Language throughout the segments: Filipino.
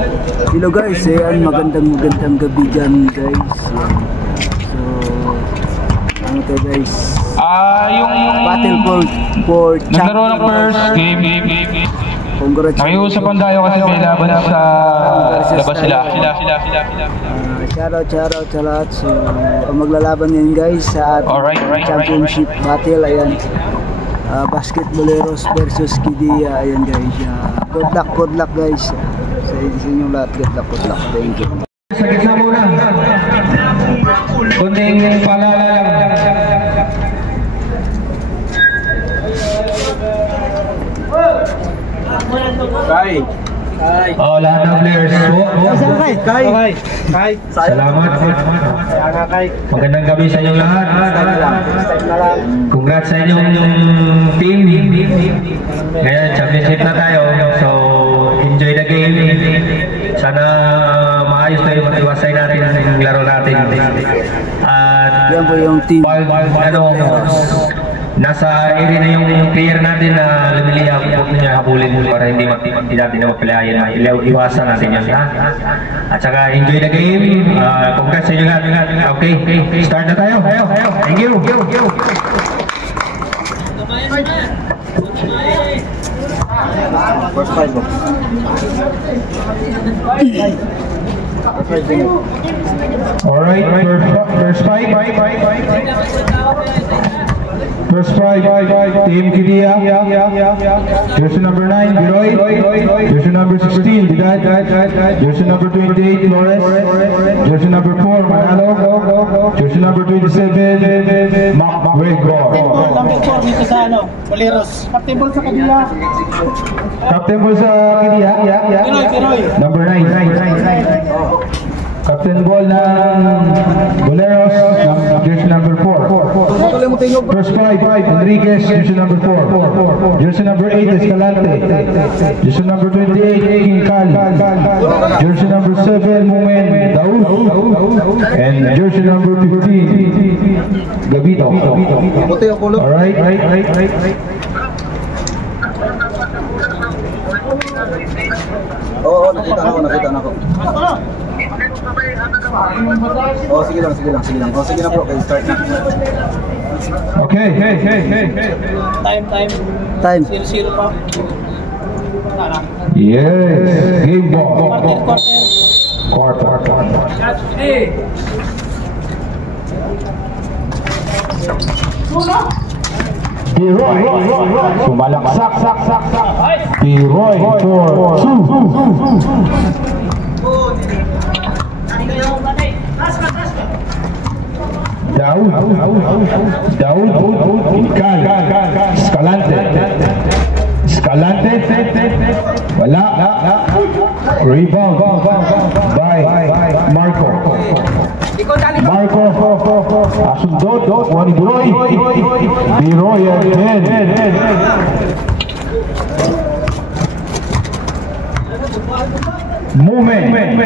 Hello guys, ayan, magandang gabi dyan guys. So, ano to guys? Yung battle for naglaro ng first game. Congratulations. Nakiusapan tayo kasi may laban sa labas sila. Shoutout sa lahat. So, ang maglalaban ngayon guys sa championship battle, ayan. Basketballeros versus Kidia, ayan guys. Good luck guys. Sa inyong lahat, good luck. Thank you. Sa gitna muna. Kunting paalala lang. Kai. Lahat ng players. Kai. Salamat. Magandang gabi sa inyong lahat. Congrats sa inyong team. Ngayon, championship na tayo. So, enjoy the game. Sana maayos tayo matiwasay natin ang laro natin. At yan po yung team. Nasa area na yung player natin na lumilihap, huwag niya habulin para hindi natin na mapalayan. Iwasan natin yan. At saka enjoy the game. Congrats sa inyo lahat. Okay, start na tayo. Thank you. First five. Alright, first five. First five, Team Kidia. Jersey number 9, Biroy. Jersey number 16, Bidad. Jersey number 28, Flores. Jersey number 4, Manalo. Jersey number 27, McGregor. Number 4 dito sa Boleros. Captain Ball sa Kidia. Captain Ball sa Kidia. Biroy. Number 9. Captain Ball ng Boleros, jersey number 4. First five, Enriquez, jersey number 4. Jersey number 8, Escalante. Jersey number 28, King Kali. Jersey number 7, Mumen Daud. And jersey number 15, Gabito. Alright. Oo, nakita na ako. Oh, sige lang. Oh, sige na bro, kayo start na. Okay. Time. 0-0 pa. Yes. Game ball. Quarter. Biroy. Sumalaksak. Biroy for 2. Daud, Ikan, Escalante, wala, rebound by Marco, asundot, wani Biroy again. Movement.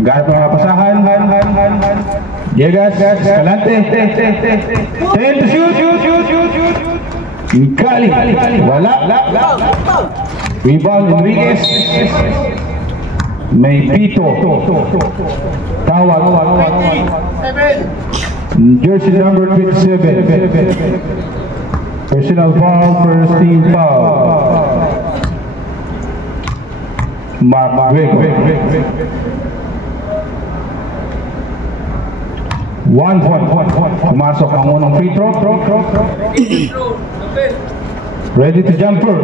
Naghanap ng mga pasahan. Diegas, Escalante. 10 to shoot. Kali. Wala. Rebound Enriquez. May Pito. Tawag. Jersey number 27. Personal foul, first team foul. McGregor. 1 point. Pumasok ang unang free throw. Ready to jumper.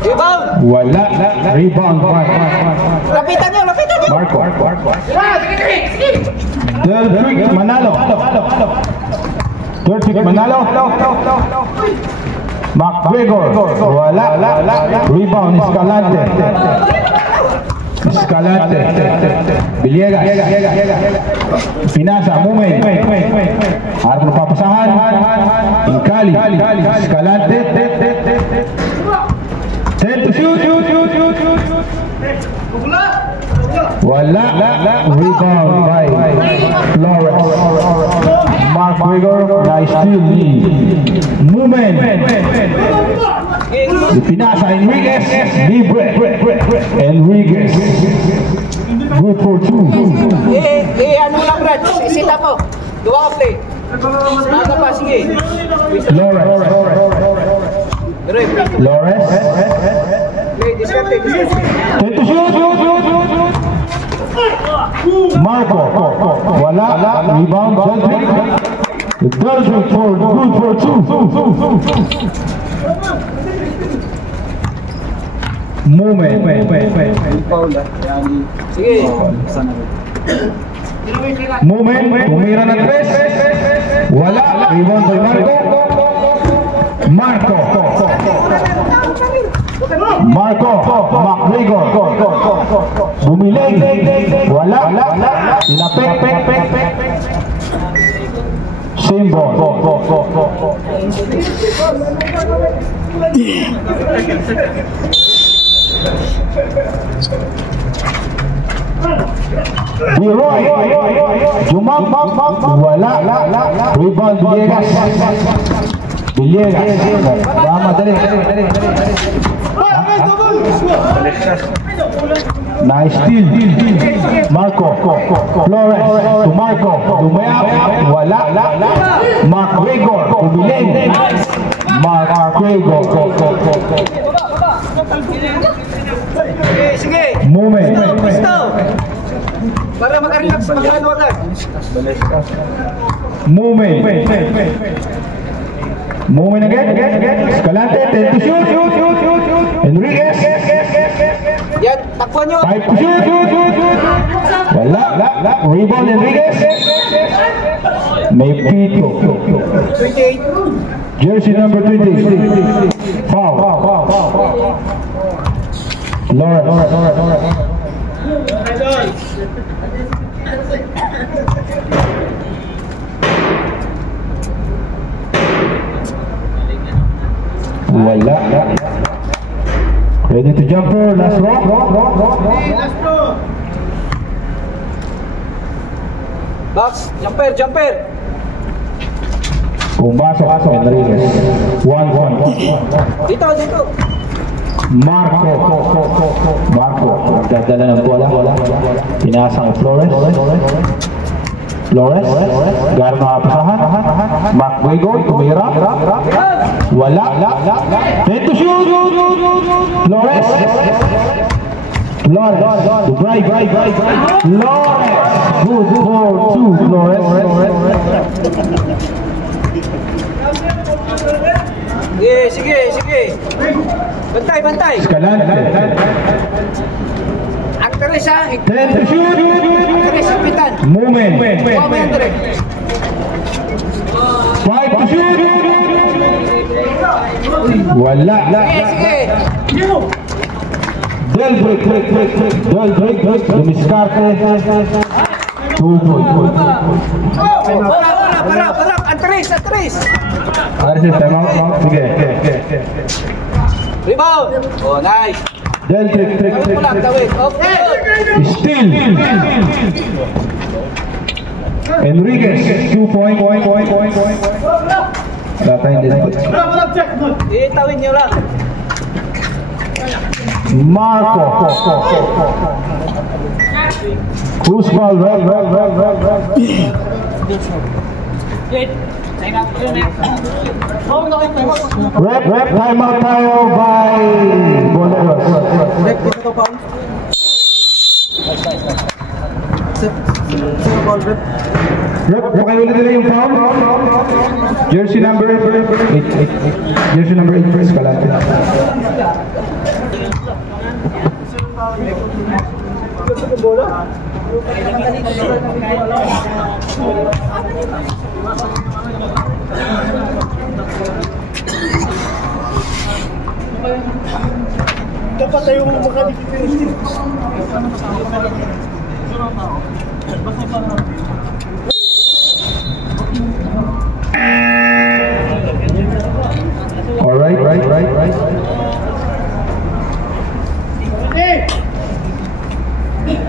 Rebound. Wala. Rebound. Lapitan niyo. Marco. Deltrick Manalo. McGregor. Wala. Rebound Escalante. Villegas. Pinasa. Mumen. Harap na papasahan. Kali. Escalante. 10 to shoot. Wala. Rebound by Flores. McGregor na steal ni Mumen. Ipinasa Enriquez, libre. Enriquez. Good for 2. Ano lang, Brad? Isita mo. Dua ka play. Naka pa, sige. Lores. Lores. Play, discarte. Tento shoot. Marco. Wala. Rebound. Deldrick for good for 2. Mumen. Paul, yani. Sige. Sana. Mumen. Tumira ng 3. Wala. Rebound by Marco. McGregor. Bumiling. Wala. Inapek. Symbol. Biroy. Jumap. Wala. Rebound Villegas. Tama, dali. Nice steal. Marco. Flores to Marco. Lumayap. Wala. McGregor. Bumiling. McGregor. Sige. Mumen. Gusto. Para makarelax, makano agad. Mumen again. Escalante. Tento shoot. Enriquez. Yan, takbuhan nyo. 5 to shoot. Wala. Rebound Enriquez. May pito. 28. Jersey number 20. Foul. Lawrence. Wala. Ready to jumper. Last row. Box, jumper. Pumasok Enriquez. 1 point. Dito. Marco. Nagdadala ng bola. Pinasang Flores. Garo na kapasahan. McGregor. Tumira. Wala. Tento shoot. Flores. To drive. Flores. Good for 2. Flores. Sige. Bantay. Escalante. Ang teres ha. Tento shoot. Teres, ipitan. Mumen. Kuha mo yan, direct. 5 to shoot. Wala. Sige. Deldrick. Dumiskarte. 2 point. Para. Ang teres. Arisis, time out. Sige. Rebound. Oh, nice. Deldrick. Pulang, tawid. Okay. Steal. Enriquez. 2 point. Datang din. Itawid nyo lang. Marco. Who's ball? Rep, timeout tayo by Boleros. Rep, pakiulit nila yung foul. Jersey number 8. Jersey number 8 first Escalante. Dapat tayo makadikit. All right.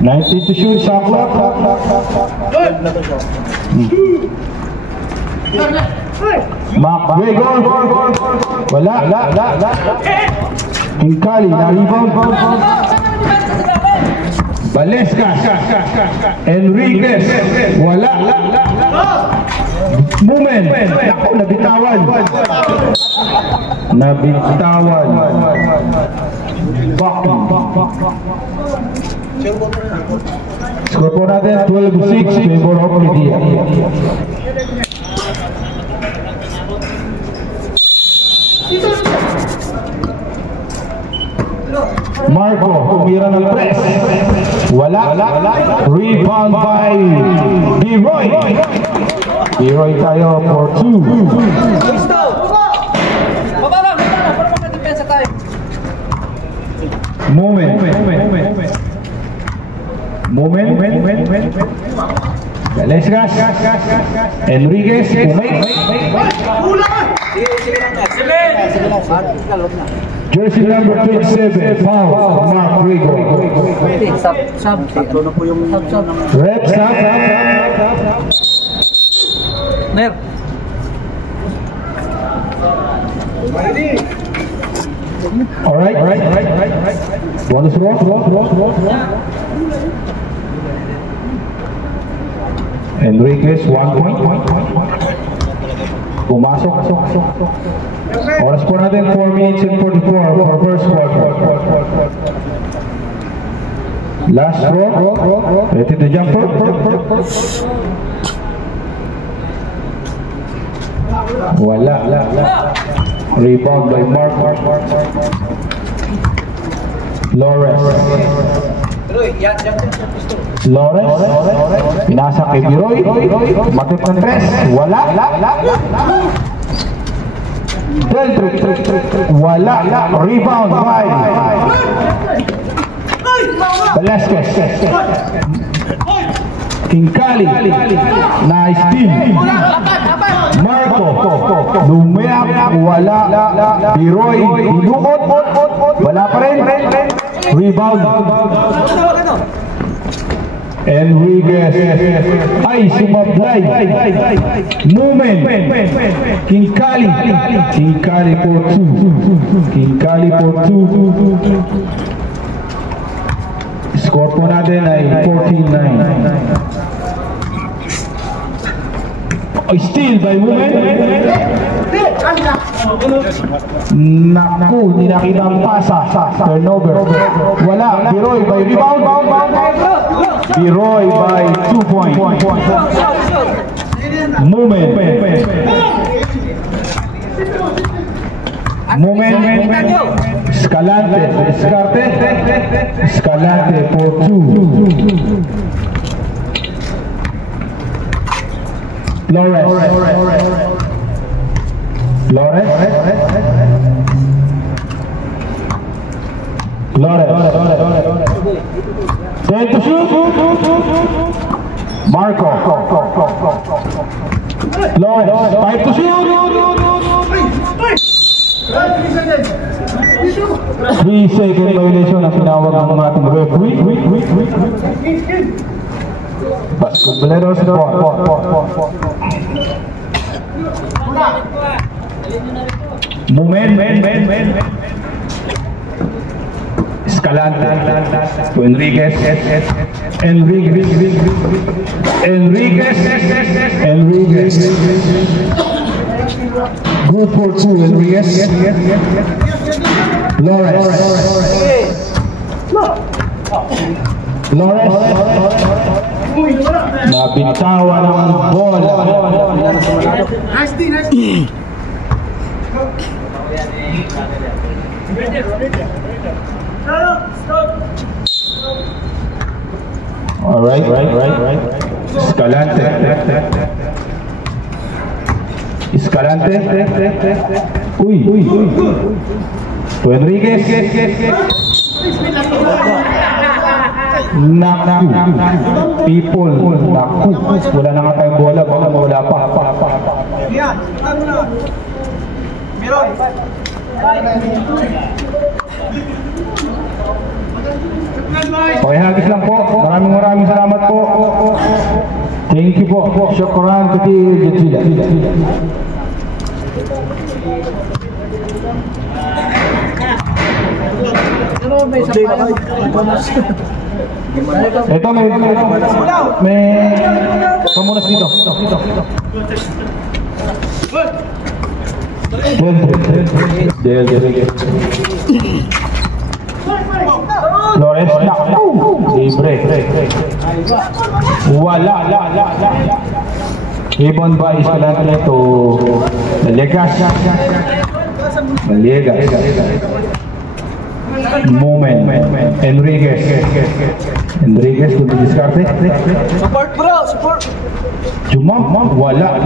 19 to shoot, shot clock. McGregor. Wala. Hincali na rebound. Valescas. Enriquez. Wala. Mumen. Naku, nabitawan. Baki. Score po natin 12-6 favor of Media. Marco, tumira ng press. Wala. Rebound by D-Roy. D-Roy tayo for 2. Baba lang, para makadepensa tayo. Moment. Valescas. Enriquez. Jersey number 27, foul, McGregor. Sub. Tatlo na po yung Red sub. Ner. Alright. Bonus roll. Enriquez, 1 point. Pumasok. Oras po natin 4 minutes and 44 for first quarter. Last row. Ready to jump up. Wala. Rebound by Mark. Lores. Nasa kay Biroy. Matip ng 3. Wala. Wala. Rebound by Valescas. Hincali. Nice steal. Marco. Lumiap. Wala. Biroy. Dinukot. Wala pa rin. Rebound. Enriquez. Ay, sumablay. Movement. Hincali for 2. Score po natin ay 14-9. Steal by Movement. Naku, hindi nakita ang pasa. Turnover. Wala. Biroy by rebound. Biroy by 2 point. Movement Escalante for 2. Flores. 10 to shoot. Marco. Flores. 5 to shoot. 3-second violation ang tinawag ng ating referee. Basculeros po. Moment. Escalante to Enriquez. Good for 2, Enriquez. Lores. Nabitawan ng bola. Alright. Escalante. Uy. To Enriquez. Naku. People. Naku. Wala na nga tayong bola. Baka mawala pa. Meron. Okay, hagis lang po. Maraming salamat po. Thank you po. Syukran kathir jazila. Pero may isa pa yan. Ito may pamunas dito. Flores na. Libre. Wala. Ibon ba Escalante to Baliegas. Moment. Enriquez to be discarded. Support bro, support. Jump. Wala.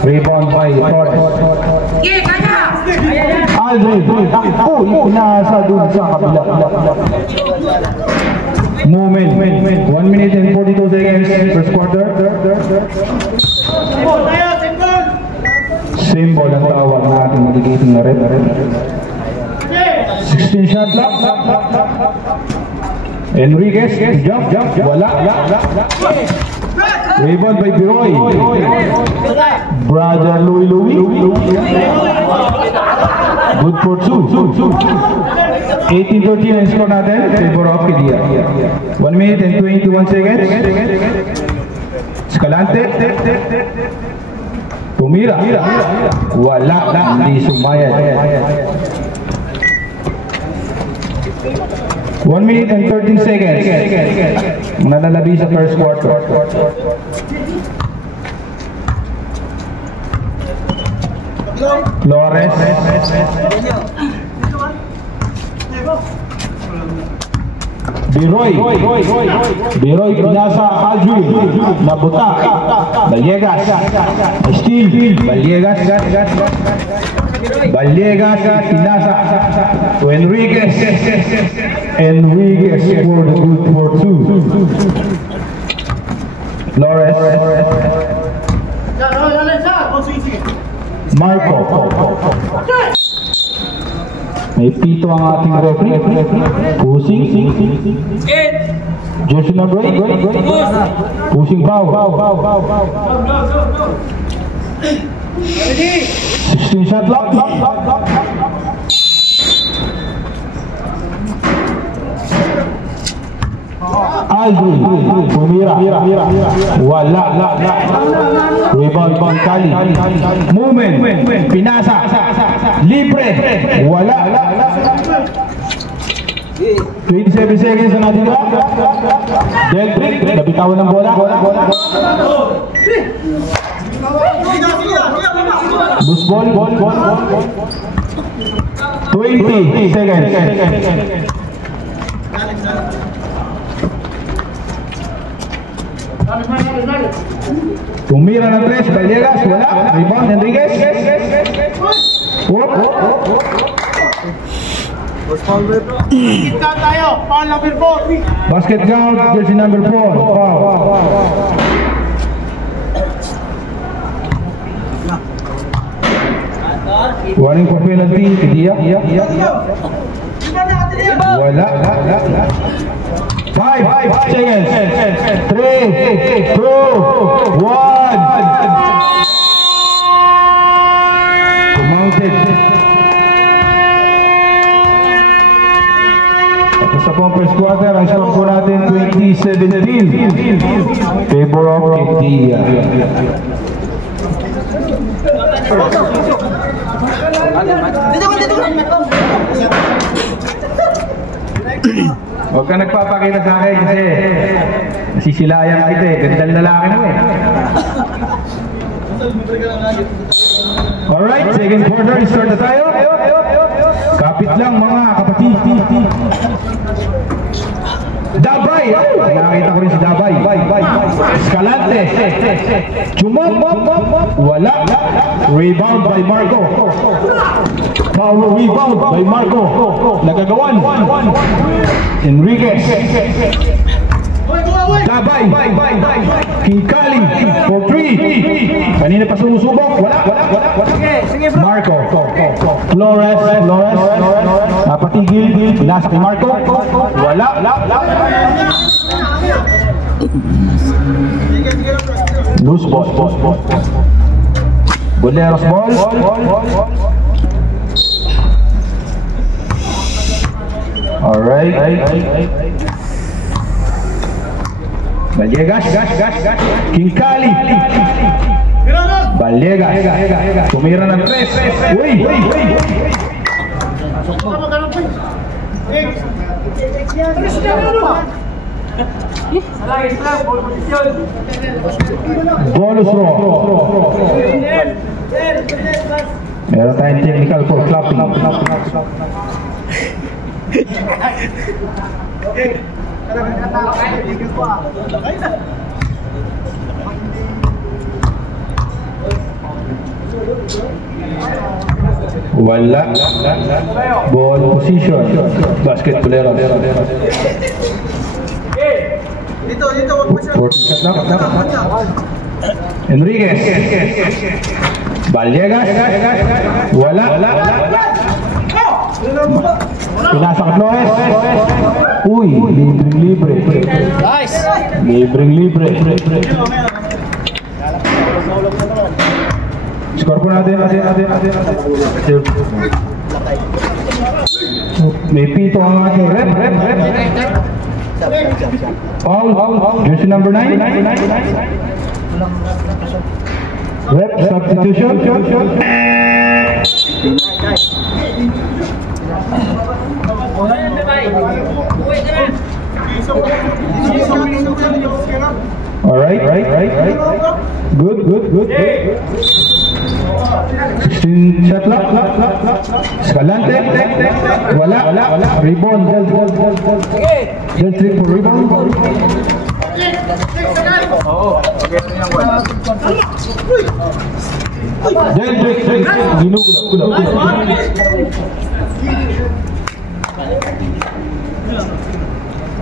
Rebound by Torres. Aldrin. Nasa dun sa kabila. Moment. 1 minute and 42 seconds first quarter. Symbol ang tawag natin magigiting na red. 16 shot clock. Enriquez, jump. Wala. Rebound by Biroy. Brother Louis. Good for 2. 18-13 ang score natin. Favor of Kidia. 1 minute and 21 seconds. Escalante. Tumira. Wala. Hindi sumayad. 1 minute and 13 seconds. Nalalabi sa first quarter. Flores. Biroy nasa Aldrin. Nabuta. Baliegas. Steve. Baliegas pinasa to Enriquez for the good for 2. Flores. Marco. May pito ang ating referee. Pushing. Jersey number 8. Pushing foul. 16 shot clock. Aldrin. Tumira. Wala. Rebound Kali. Movement. Pinasa. Libre. Wala. 27 seconds na natin. Deltrick. Nabitawan ng bola. Loose ball. 20 seconds. Tumira ng 3, Baliegas, wala. Rebound, Enriquez. Basket count, jersey number 4. Warning for penalty, Kidia. Wala. 5 seconds. 3, 2, 1. Mounted. Tapos sa pong first quarter, ang score po natin 20-17. Favor of Kidia. Huwag ka nagpapakita sa akin kasi nasisilayan kita eh. Gandang lalaki mo eh. Alright, second quarter, start na tayo. Kapit lang mga kapatid. Dabay! Nakita ko rin si Dabay. Escalante. Jumop. Wala. Rebound by Marco. Power rebound by Marco. Nagagawan. Enriquez. Dabay. Kinkali for 3. Kanina pa sumusubok. Wala. Marco. Flores. Napatigil. Pinasa kay Marco. Wala. Loose ball. Boleros ball. Alright. Vallegas. Kinkali. Vallegas. Tumira ng press. Uy! Bonus roll. Meron tayong technical for clapping. Wala. Ball position. Basketballero. Dito, wag mo siya. Enriquez. Vallegas. Wala. Pinasok Flores. Uy, libre. Nice. Libre. Score po natin. May pito ang ating rep. Foul. Jersey number 9. Rep substitution. Alright. Good. 16 shot clock. Escalante. Wala. Rebound. Del trick for rebound. Del trick. Ginugulaw.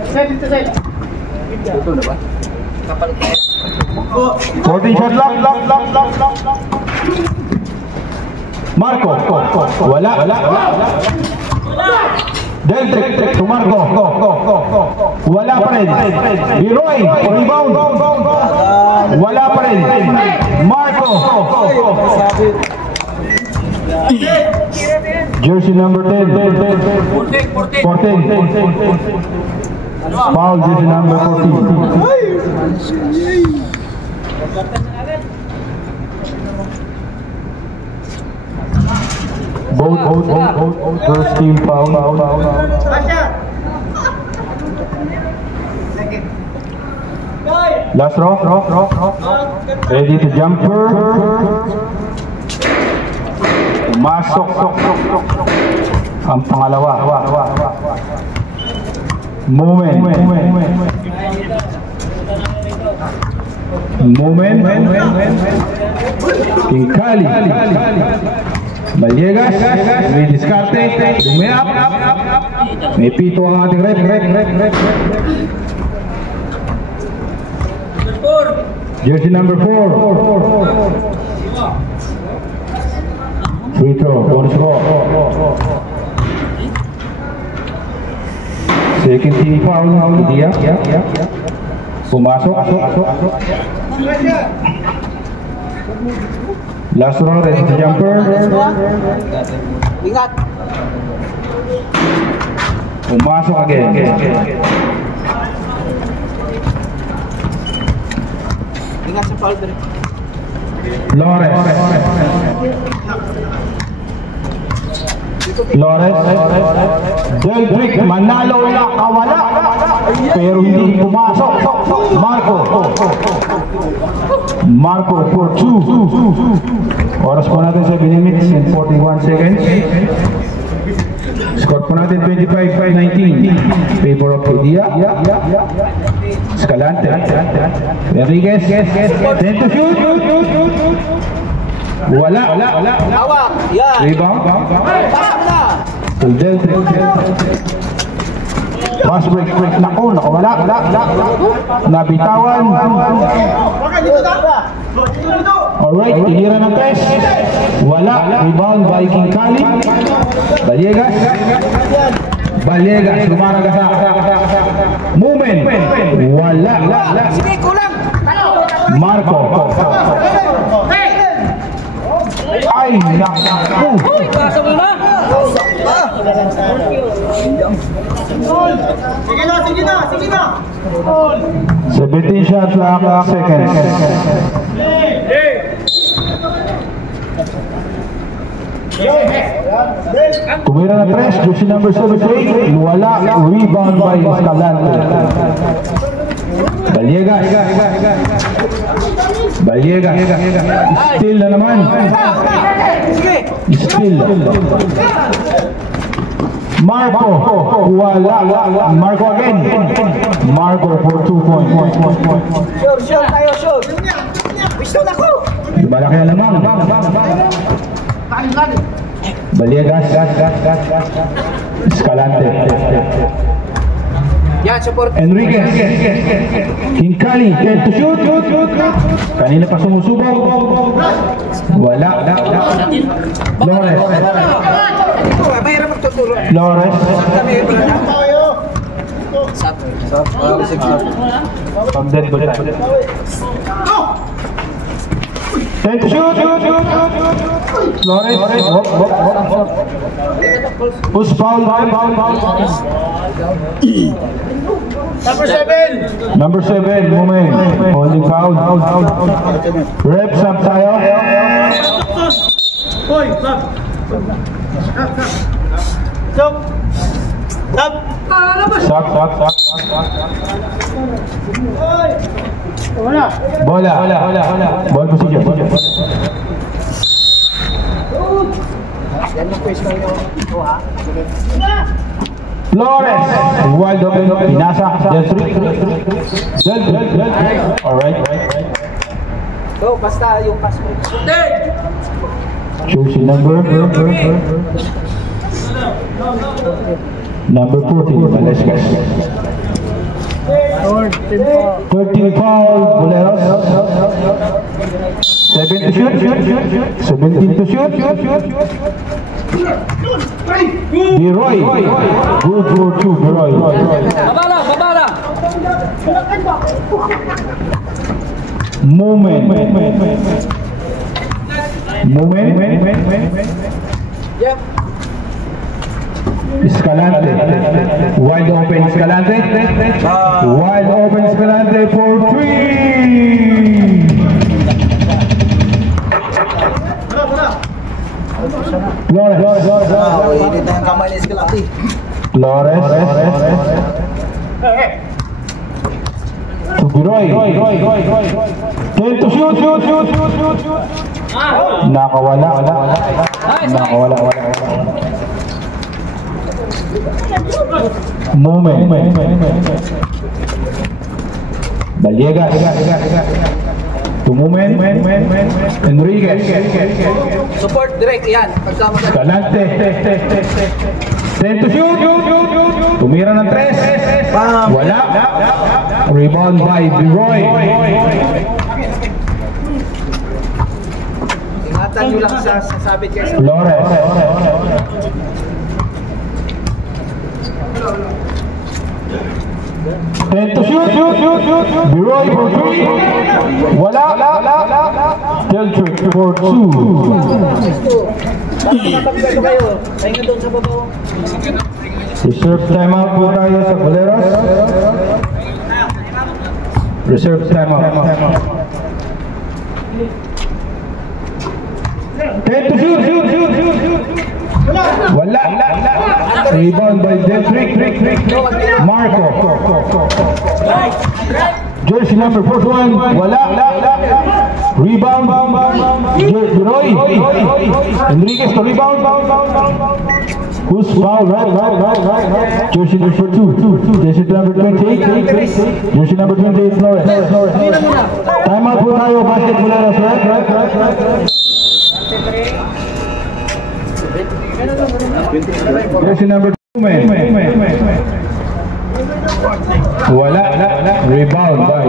Side. 14 shot lock. Marco. Wala. Del trick to Marco. Wala pa rin. Leroy for rebound. Wala pa rin. Marco. Jersey number 10. 14. Foul jersey number 14. Both first team foul. Last row. Ready to jumper. Masok ang pangalawa. Moment. Kinkali. Vallegas. May diskarte. Dumiap. May pito ang ating rep. Jersey number 4. Free throw. Bonus roll. Second team foul. Dia. Pumasok. Last round, ready to jumper. Ingat. Pumasok again. Ingat sa foul din. Flores. Del Trick, manalo na kawala. Pero hindi pumasok. Marco for 2. Oras po natin 7 minutes and 41 seconds. Score po natin 25-19. Favor of Dia. Escalante. Enriquez. Then to shoot. Wala. Hawak. Yan. Rebound. Pasok na. Del Trick. Fast break. Nako, wala. Nabitawan. Alright, tinira ng press. Wala. Rebound by Kinkali. Vallegas. Lumaragasa. Movement. Wala. Sige, kulang. Marco. Ay, naku. Pasa mo na. Sige na. 17 shot clock seconds. Tumira na press, jersey number 73, wala, rebound by Escalante. Baliegas, still na naman. Still. Marco, wala, Marco again. Marco for 2 points. Sure tayo, sure. Gusto na ko. Malaki na naman. Baliegas, Escalante. Yan, support. Enriquez, Kinkali, care to shoot. Kanina pa sumusubok. Wala. Flores. Mahirap magtuturo. Flores. Pag-dead ba tayo? Time to shoot. Flores. Push foul. Number 7, moment. Holding foul. Rep, sub tayo. Sub. Bola. Ball position. Flores, wide open, Pinasa, Del 3. Alright. So, basta yung pass mo. Jersey number 14, Valescas. 13 foul, Boleros. 7 to shoot. 17 to shoot. Biroy. Good for 2, Biroy. Babala. Moment. Yep. Escalante. Wide open Escalante. Wide open Escalante for 3. Flores. Init na yung kamay ni Escalante. Flores. To Biroy. Time to shoot. Nakawala. Moment. Baliegas. To moment. Enriquez. Support direct yan. Pagsama ka. Escalante. Time to shoot. Tumira ng 3. Wala. Rebound by Biroy. Ingatan nyo lang sa sabit kayo. Flores. Time to shoot. Biroy for 3. Wala. Still trick for 2. Kapag-pagpag kayo, tayo doon sa babaw. Reserve timeout po tayo sa Boleros. Reserve timeout. Time to shoot. Wala. Rebound by Deltrick. Marco. Jersey number 41. Wala. Rebound. Biroy. Enriquez to rebound. Who's foul? Right. Jersey number 2. Jersey number 28. Jersey number 28. Flores. Time out po tayo. Basket Boleros. Right. Jersey number 2. Wala. Rebound by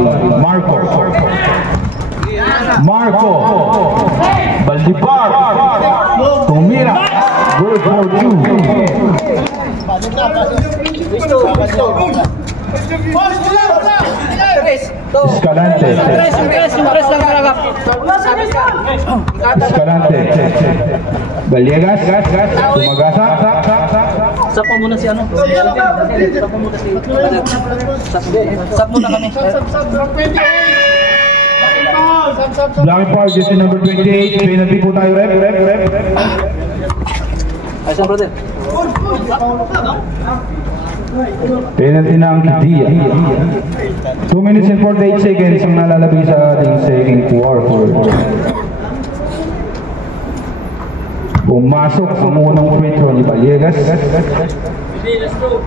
Marco. Baldivar. Tumira. Good for 2. Escalante. Yung press lang talaga. Escalante. Vallegas. Tumagasa. Sap mo muna si ano. Sap mo muna si... Sap muna kami. Black Park, jersey number 28. Penalty po tayo, rep. Ayos ang brother. Penalty na ang Kidia. 2 minutes and 48 seconds ang nalalabi sa ating second quarter. Pumasok ang unang free throw ni Vallegas. Let's go.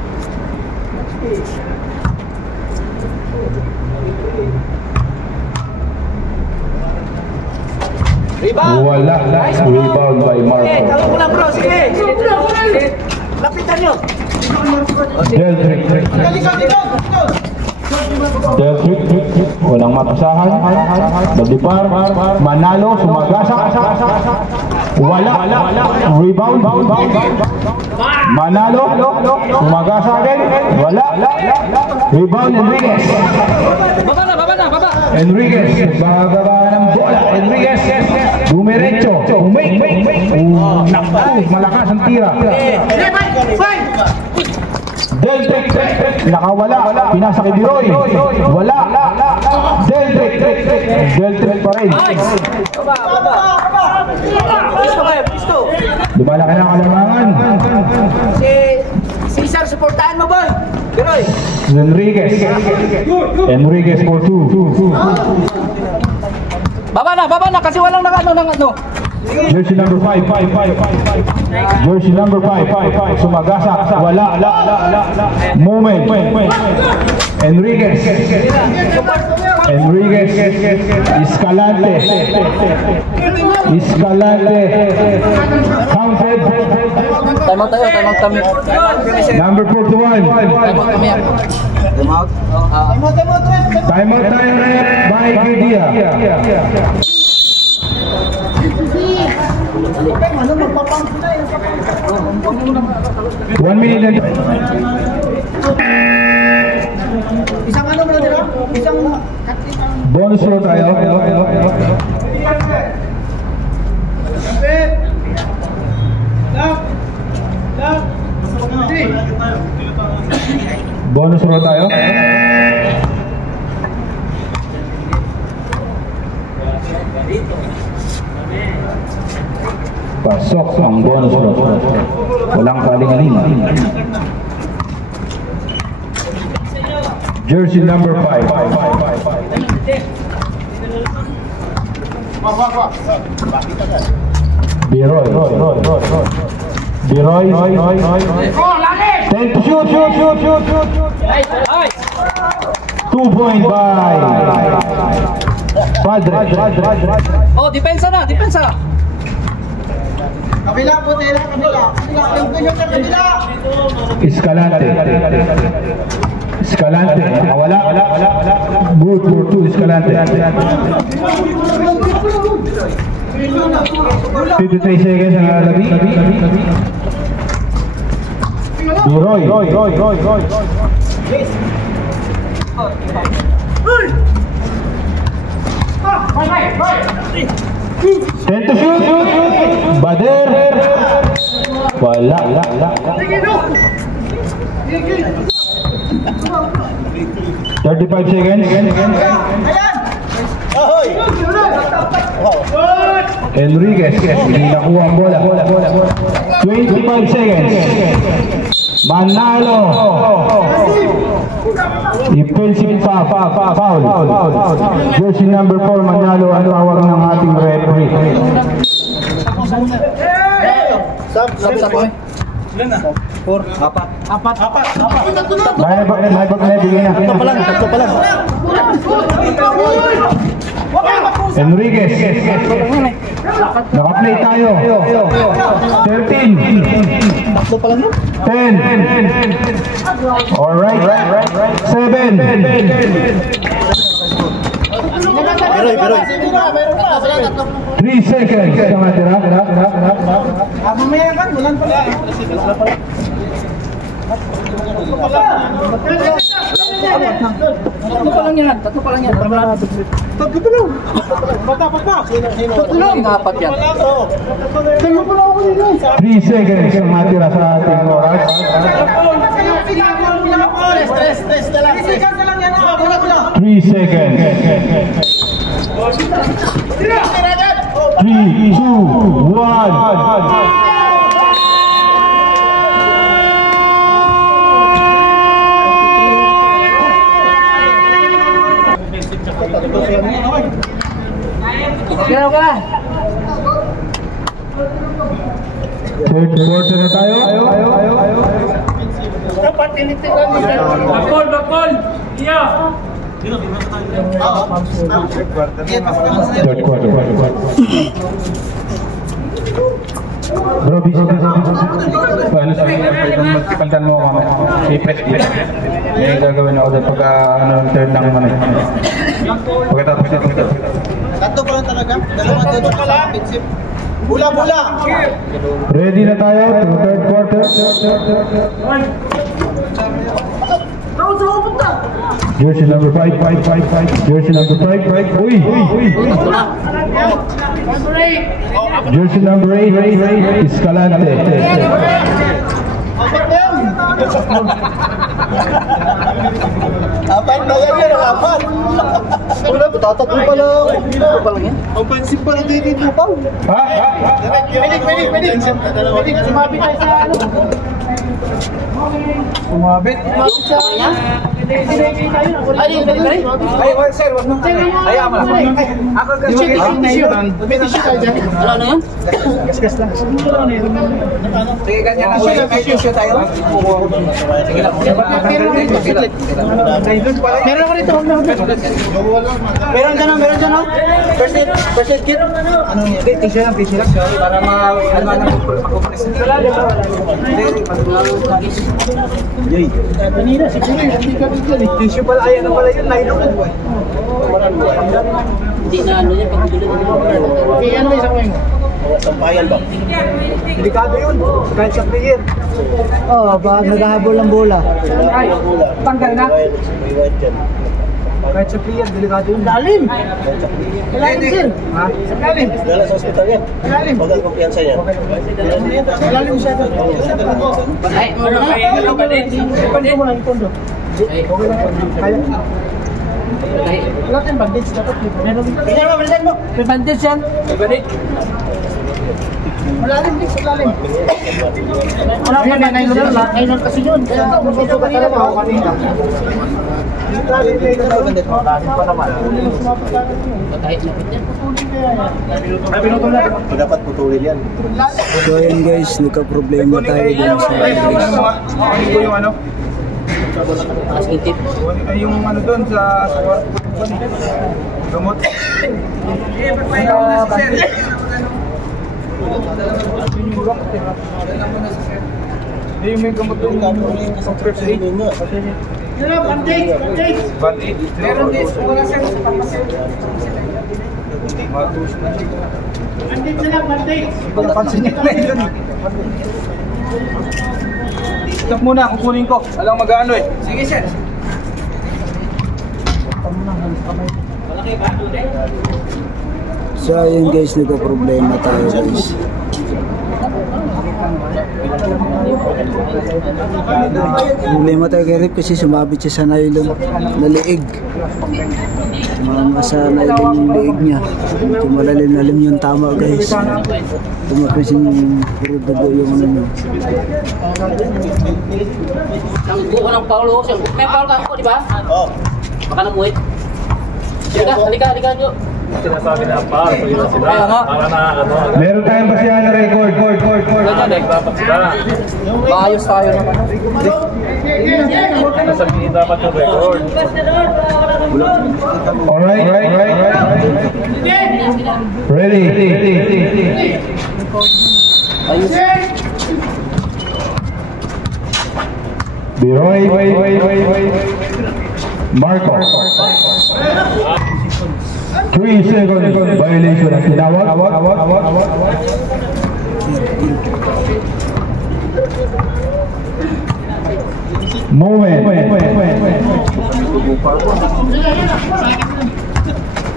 Rebound. Wala. Rebound by Marco. Talo mo lang bro, sige. Lapitan nyo. Deltrick. Walang mapasahan. Badipar. Manalo. Sumagasa. Wala. Rebound. Manalo. Sumagasa din. Wala. Rebound Enriquez. Baba. Enriquez. Bababa ng bola. Enriquez. Dumiretso. Naku. Malakas ang tira. Deltrick. Nakawala. Pinasa kay Biroy. Wala. Deltrick pa rin. Pisto. Lumalaki na ang kalamangan. Si Cesar, supportahan mo boy. Biroy. Enriquez for 2. Baba na kasi walang ano. Jersey number 5. Jersey number 5. Sumagasa. Wala. Moment. Enriquez. Escalante. Counted. Time out kami. Number 41. Time out tayo by Kidia. 1 minute and... Isang ano mo na Isang bonus row tayo. Bonus row tayo. Pasok ang bonus row. Walang kalingaling. Jersey number 5. Biroy. 10 to shoot. 2 point by Padre. Oh, depensa na. Kabila po tayo, kabila. Escalante. Wala. Good for 2. Escalante. 53 seconds ang nalalabi. Biroy. 10 to shoot. Bader. Wala. 35 seconds. Enriquez. Hindi nakuha ang bola. 25 seconds. Manalo. Defensive foul. Jersey number 4 Manalo ang tawag ng ating referee. Sap. Ilan na? 4, 4. May bigay na. Tatlo pa lang. Enriquez. Naka-play tayo. 13. Tatlo pa lang. 10. Alright. 7. Biroy. 3 seconds. Tama tira. Mamaya kan, bulan pala. Tatlo pa lang yan. Tatlo pa lang yan. Tatlo pa lang. Matapos pa. Tatlo lang. Apat yan. Tingnan ko lang ako dito. 3 seconds ang natira sa ating oras. Stress na lang. 3 seconds. 3, 2, 1. Gano'n ka na? Third quarter na tayo. Dapat tinitigan mo. Bakol! Iya! Third quarter. Bro, busy na. Paano sa pagpantan mo ako? I-press it. May gagawin ako dahil pagka third lang naman. Pagkatapos na ito. Tatlo pa lang talaga. Dalawa dito pa lang. Bula. Ready na tayo to third quarter. Jersey number 5. Jersey number 5. Uy. Jersey number 8. Escalante. Apat na yan. Apat. Wala, tatatlo pa lang. Tatlo pa lang yan. Offensive pa lang dito pa. Ha? Pwede. Sumabit tayo sa ano. Sumabit? Ay, sir, wag mo. Hayaan mo lang. Ako tissue tayo dyan. Ano na yan? Gas lang. Sige, ganyan na. May tissue tayo. Sige lang. Meron ko rito. Meron dyan, no? First aid kit. Ano yun? Tissue lang. Para makupress. Kanina, siguro hindi ka bigyan. Tissue pala, ayan na pala yun. Nylon. Hindi na ano yan. Okay, ano isang ngayon? Sampayan ba? Delikado yun. Kahit sa player. Oh, baka naghahabol ang bola. Ay, tanggal na. Kahit sa player, delikado yun. Lalim! Lalim, sir. Ha? Lalim. Dala sa ospital yan. Lalim. Huwag ang kumpiyansa yan. Lalim siya. Ay, ano ba din? Ipando mo lang, ipando. Okay lang. Kaya. Wala tayong bandage. Dapat bilisan mo. May bandage yan. Malalim din, malalim. Wala ka na nylon kasi yun. Masusukat talaga ako kanina. Lalim pa naman. Kahit lapit yan. Dapat putulin yan. So ayun guys, nagka-problema tayo dun sa race. Ito yung ano? Asking tip. Ay, yung ano doon sa gamot. Yung may gamot doon sa first aid. Band-aid. Meron din wala sa pharmacy. Band-aid sila, band-aid. Pansin niya na yun. Stop muna, kukunin ko. Alang mag-ano eh. Sige, sir. So ayun guys, nagka-problema tayo guys. Problema tayo kay Rip kasi sumabit siya sa nylon na liig. Tumama sa nylon yung liig niya. Tumalalim-lalim yung tama guys. Tumapisin yung puro dugo yung ano niya. Sanggo ko ng Paulo. May Paulo ka ako, di ba? Oo. Baka namuhit. Halika nyo. Sinasabi na para sa ila sila. Kaya nga. Para na ano. Meron tayong basihan na record. Dapat sila. Maayos tayo naman. Nasabihin dapat yung record. Alright. Ready. Biroy. Marco. 3 seconds violation ang tinawag. Moment.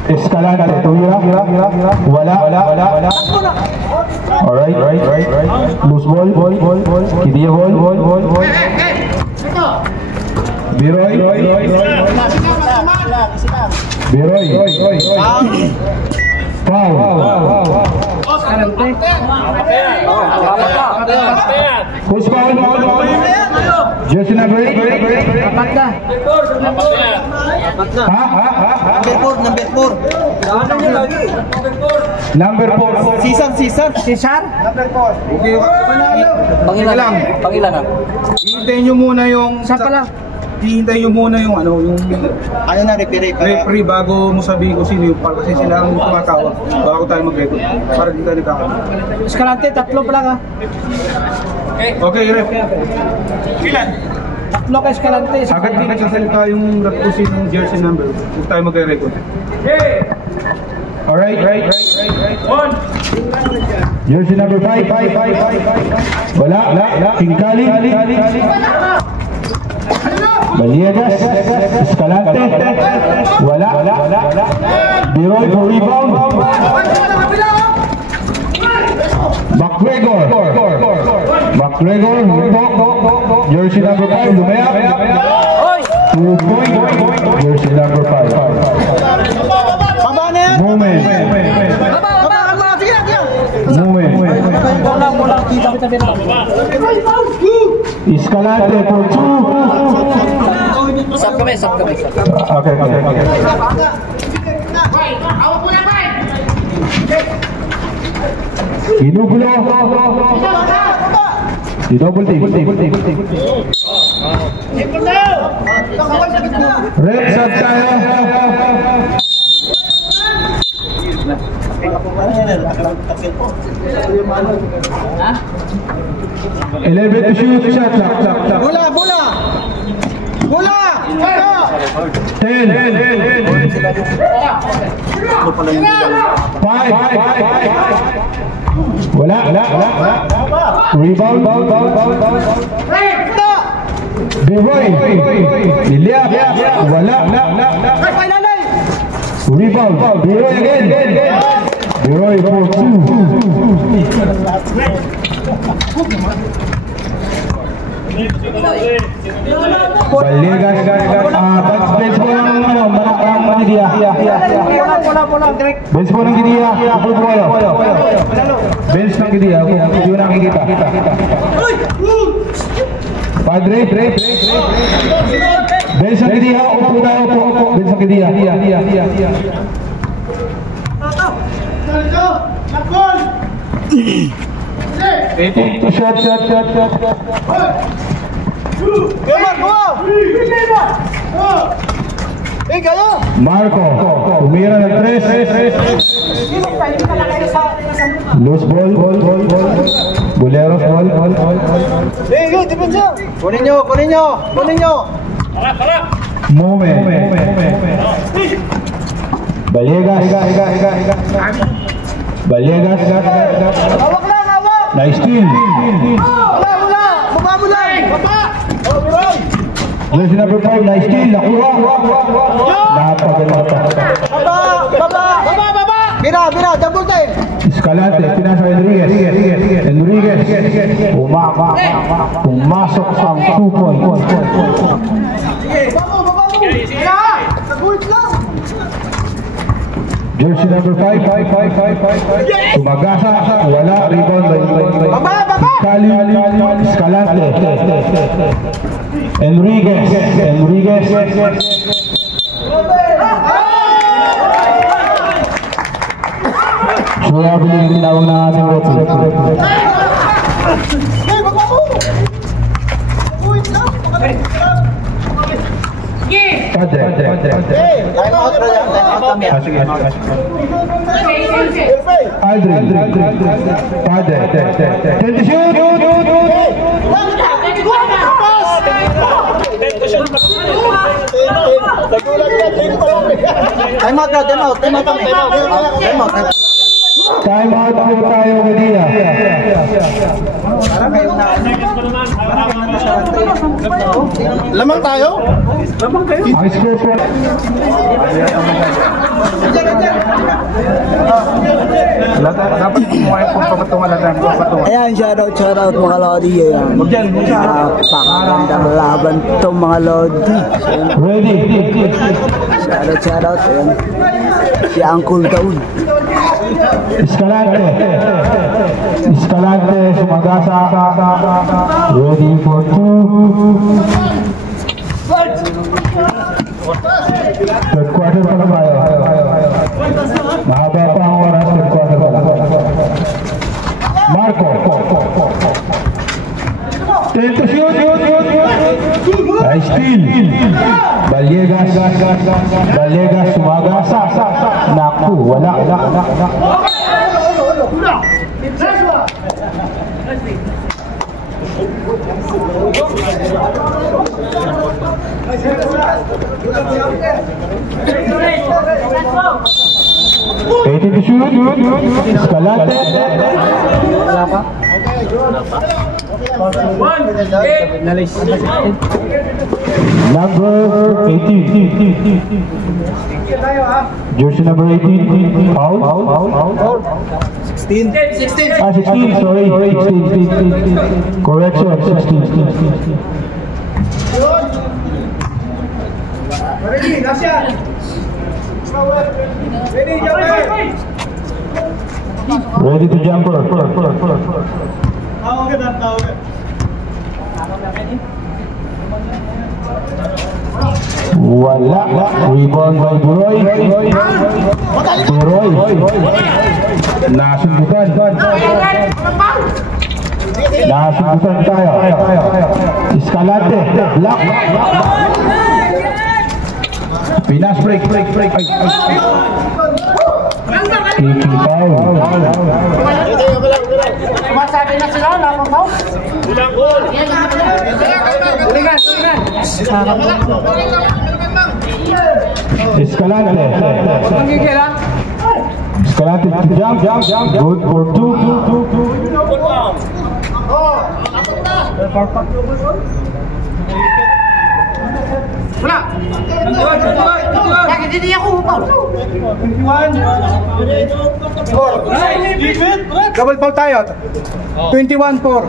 Escalante, tumira. Wala. Alright. Loose ball. Kidia ball. Biroy. Foul. Who's foul? Jersey number 8. Number 4. Number 4. Cesar? Number 4. Pangilan na. Hihintayin nyo muna yung... Hihintayin nyo muna yung Ano na, referee bago mo sabihin kung sino yung par kasi sila ang tumatawag bago tayo mag-record para di tayo nagkakaroon. Escalante, 3 pa lang ha. Okay, ref. Tatlo ka Escalante. Agad di nagsasalita yung ref kung sino yung jersey number kung tayo mag-record. Alright. Jersey number 5. Wala. Tingkali. Baliegas. Escalante. Wala. Biroy for rebound. McGregor. Jersey number 5. Lumaya. 2 point. Jersey number 5. Moment. Escalante for 2. Sab kami. Okay. Ginugulo. Di double team. Red sub tayo. Eleven to shoot. Shot. Bola! 10. 5. Wala. Rebound. Biroy. Lilia. Wala. Rebound. Biroy again. Biroy for 2. Baliegas. Bench po ng Gidia. Bench po ng Gidia. Bench ng Gidia. Hindi mo nakikita. Padre. Bench ng Gidia. Upo tayo. Bench ng Gidia. Shot. Marco, tumira ng 3. Loose ball. Boleros ball. Kunin nyo! Moment. Baliegas. Hawak! Nice team. Wala! Baba mo lang! Jersey number 5, nice team. Nakuha. Napaganda. Baba! Bira! Double time! Escalante, pinasa Enriquez. Pumasok ang 2 point. Baba mo! Bira! Nag-ult lang! Jersey number 5. Tumagasa. Wala. Rebound by Kali. Escalante. Enriquez. Suya bilang tinawag na ating referee. Baba mo! Ult lang! Padre. Time out kami. Aldrin. Padre. 20 shoot. Time out kami. Time out tayo Gidia. Lamang tayo? Ang score po. Dapat kumuha yung papatungan natin. Ayan, shoutout mga Lodi. Ayan. Napakagandang laban itong mga Lodi. Ready. Shoutout. Ayan. Si Uncle Daun. Escalante, Sumagasa. Ready for 2. Third quarter pa lang tayo. Mahaba pa ang oras, third quarter pa lang. Marco. 10 to shoot. Nice steal. Balyegas, Sumagasa. Naku, wala. Ready to shoot. Escalante. Number 18. Jersey number 18. Foul. 16. 16. Sorry. 16. Correction. 16. Ready, Nasya. Ready, jumper. Ready to jumper. Wala. Rebound by Buroy. Nasundutan tayo. Escalante. Block. Pinas break. Kicking foul. Masabi na sila, napapaw. Escalante to jump. Good for 2. Wala. Bakit hindi ako upaw? 21. Double foul tayo. 21-4.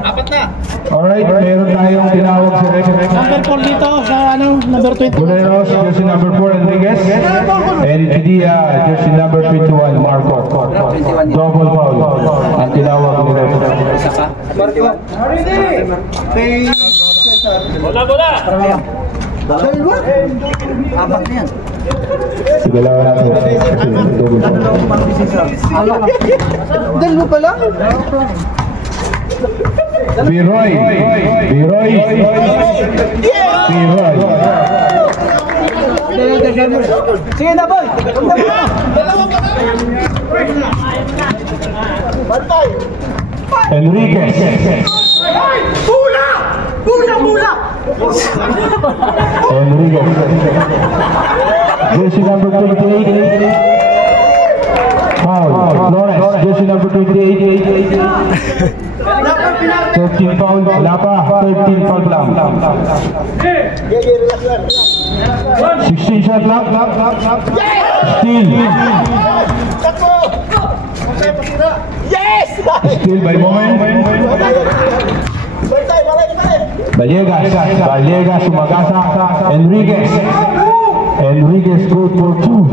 Alright, meron tayong tinawag sa referee. Number 4 dito sa number 20. Buleros, jersey number 4, Enriquez. And Pidia, jersey number 21, Marco. Double foul. Ang tinawag ni referee. Bola! Apat na yan. Sige lang natin. Dalawa pa lang? Biroy. Sige na, boy. Enriquez. Mula! Enriquez. Jersey number 28. Foul. Flores, jersey number 28. 13 foul. Wala pa. 13 foul lang. 16 shot lang. Steal. Yes! Steal by moment. Balyegas, Sumagasa. Enriquez good for 2.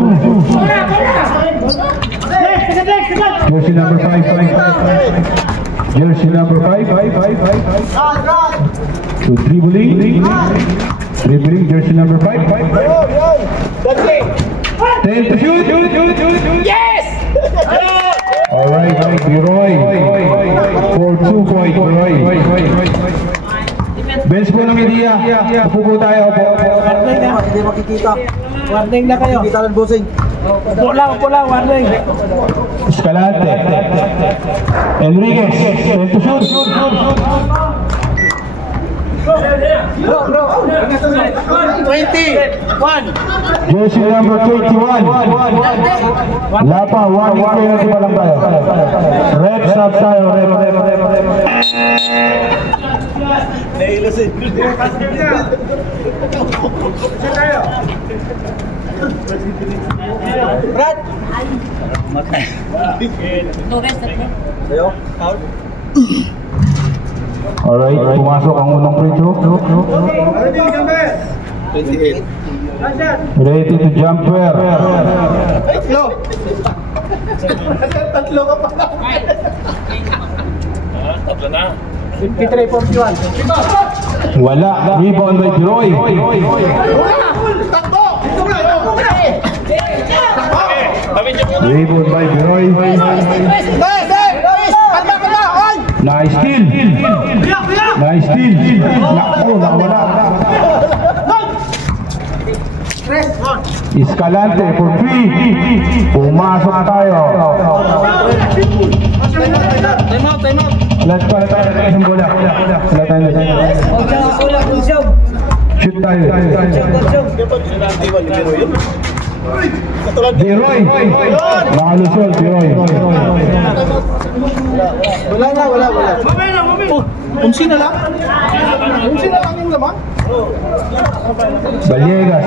Jersey number 5. Jersey number 5. So dribbling, jersey number 5. 10 to shoot. Yes! Alright, Biroy. For 2 point, Biroy. Bench po ng Idia. Upo po tayo. Hindi makikita. Warning na kayo. Hindi talang busing. Upo lang, warning. Escalante. Enriquez. 10 to shoot. Bro. 21. Jersey number 21. Lapa, 1 penalty pa lang tayo. Red stop tayo. Brad! Alright, pumasok ang unang free throw. 28. Ready to jumper. Tatlo ka pa. Tatlo na. 53-41. Wala. Rebound by Biroy. Takbo! Rebound by Biroy. Nice steal. Nice steal. Naku, nawala. Escalante for 3. Pumasok tayo. Time out. Last pa tayo ng isang bola. Wala tayo. Shoot tayo. Biroy. Nakalusol, Biroy. Wala. Umsi na lang yung laman. Balyegas.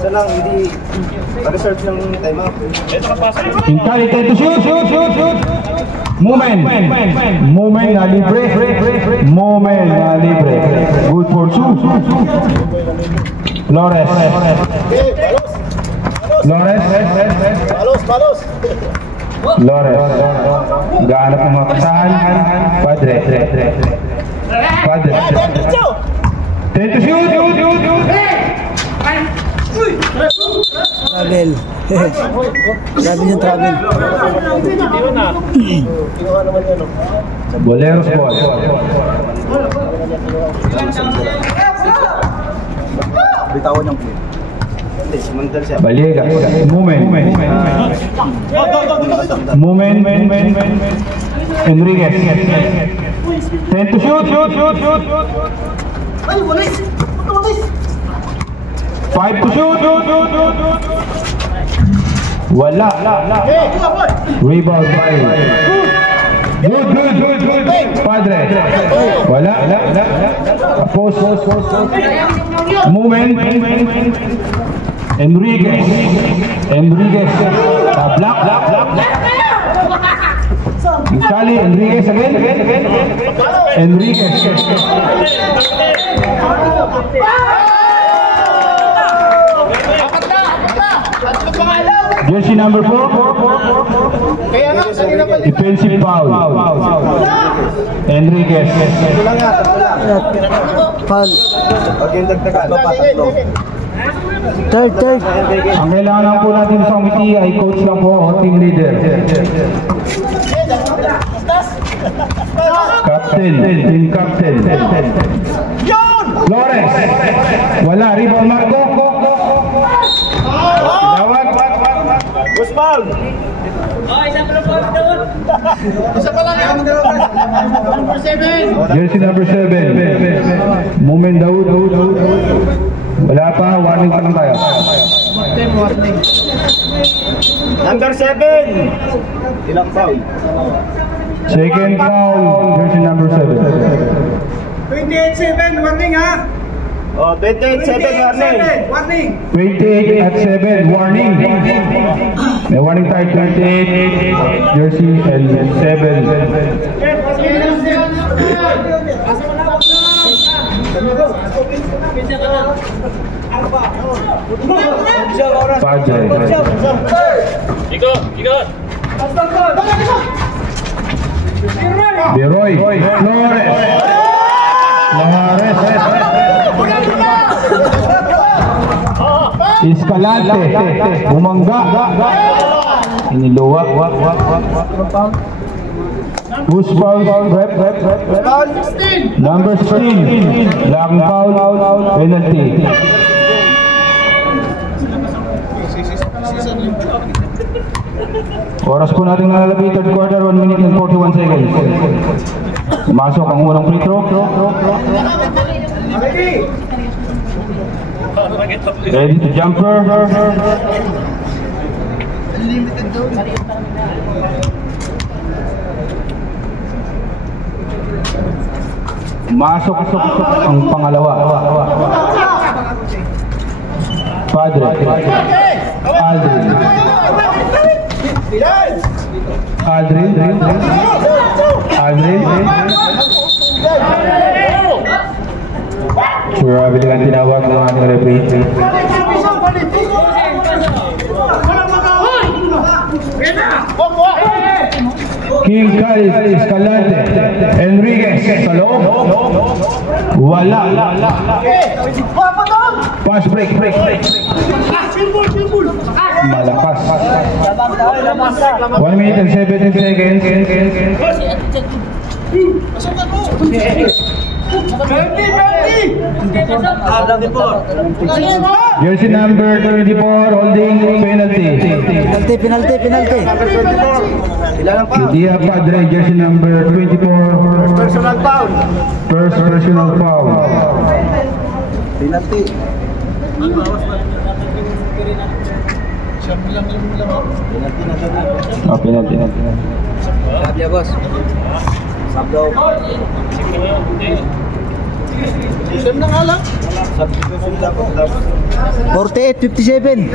Isa lang, hindi pa-reserve ng time out. Hintay to shoot. Moment na libre. Good for two. Flores. Flores. Gahanap ng mga kasahan. Padre. Tay to shoot. Travel. Grabe yung travel. Boleros ball. Bitawan yung play. Hindi, sumundan siya. Balyegas. Moment. Enriquez. Tay to shoot. 5 to shoot. Wala. Rebound by. Good. Padre. Wala. Post. Moment. Enriquez. Block. Kali Enriquez again. Enriquez. Jersey number 4. Defensive foul. Enriquez. Foul. Pag yung dagdagan, tatlo. Third. Ang kailangan lang po natin sa committee ay coach lang po o team leader. Captain. Team captain. Flores. Wala. Rebound Marco. Tawag. Guspal! Isa pa lang yan. Number 7. Jersey number 7. Moment Daud. Wala pa. Warning pa lang tayo. Number 7. Ilang foul? Second foul. Jersey number 7. 28-7, warning ha? Oh, 28-7 warning. 28 at 7, warning. May warning tayo, 28, Jersey, and 7. Padre. Ikot! Biroy. Flores. Lahares. Escalante. Bumangga. Iniluwa. Who's foul? Rep. Number 16. Lang foul. Penalty. Oras po natin nalalapit, third quarter, 1 minute and 41 seconds. Pumasok ang unang free throw. Ready to jumper. Pumasok ang pangalawa. Padre. Aldrin. Sure, bilang tinawag ng ating referee. King Khalid Escalante Enriquez sa loob. Wala. Pass break. Malakas. 1 minute and 17 seconds. Jersey number 24 holding penalty. Penalty. Kidia Padre, jersey number 24. First personal foul. Penalty. Penalty. Sabi boss. Sabdaw. Siyem na nga lang. 48-57.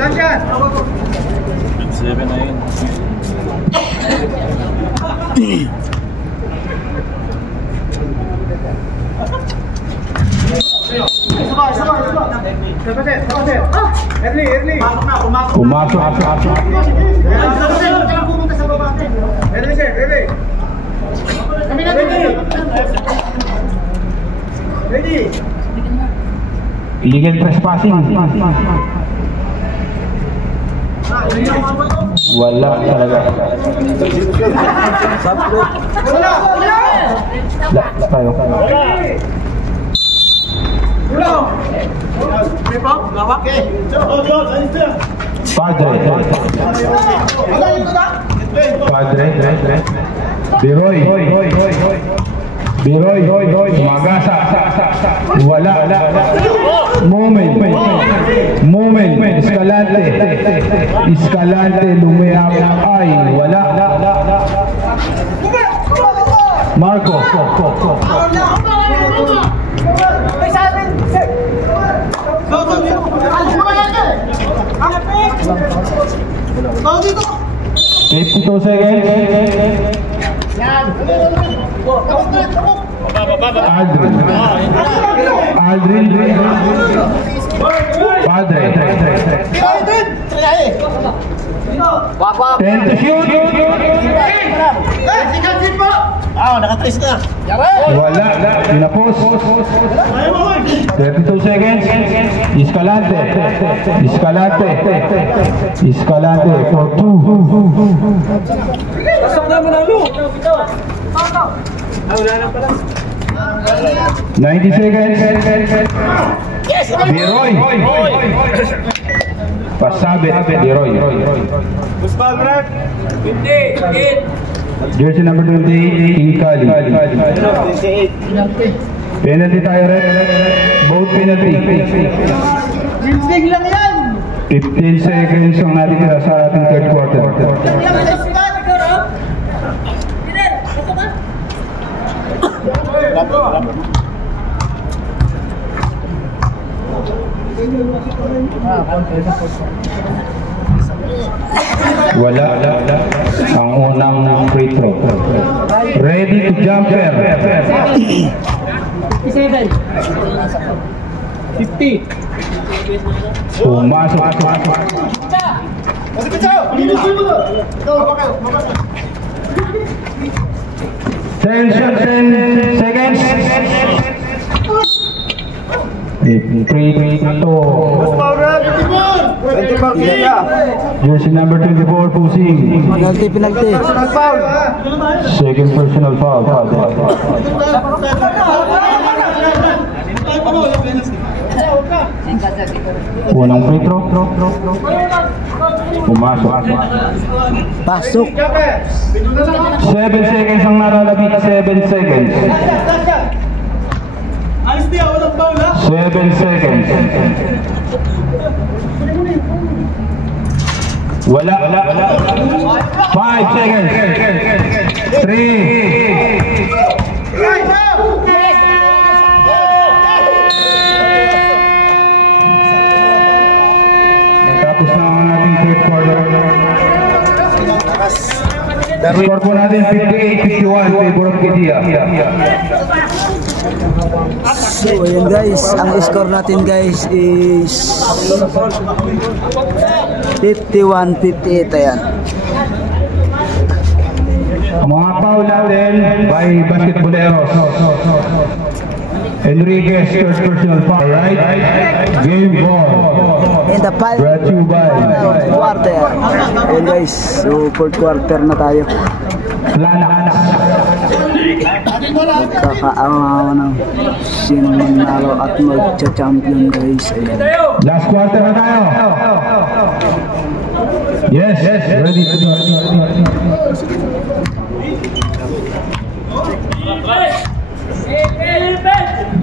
7 na yun. Early. Pumasok. Early. Ready. Illegal trespassing. Wala talaga. Tayo. Padre. Biroy. Magasa. Wala. Moment. Escalante. Lumiyak. Ay, wala. Marco. Tawag dito. 52 seconds. Aldrin. Padre. 10 to shoot. Nakatrace na. Wala. Tinapos. 32 seconds. Escalante for 2. Pasok na manalo. 90 seconds. Biroy. Pasabit. Biroy. Jersey number 28, King Khalid. Penalty tayo rin. Both penalty. 15 seconds ang natitira sa ating third quarter. Wala ang unang free throw. Ready to jumper. 57. 50. Pumasok. Ten seconds. Free throw. Jersey number 24, Pusing. Penalty. Second personal foul. Unang free throw. Pumasok. Pasok. 7 seconds ang nalalabit. 7 seconds. 7 seconds. Wala. 5 seconds. 3. Score po natin 58-51 favor of Kidia. So ayan guys, ang score natin guys is 51-58. Ayan. Ang mga foul natin by basketballeros. Enriquez, third personal foul, right? Game ball. In the final Brought to you by quarter. Ayan guys, so fourth quarter na tayo. Lana. Magkakaangawa ng sino manalo at magcha-champion guys. Ayan. Last quarter na tayo. Yes, ready.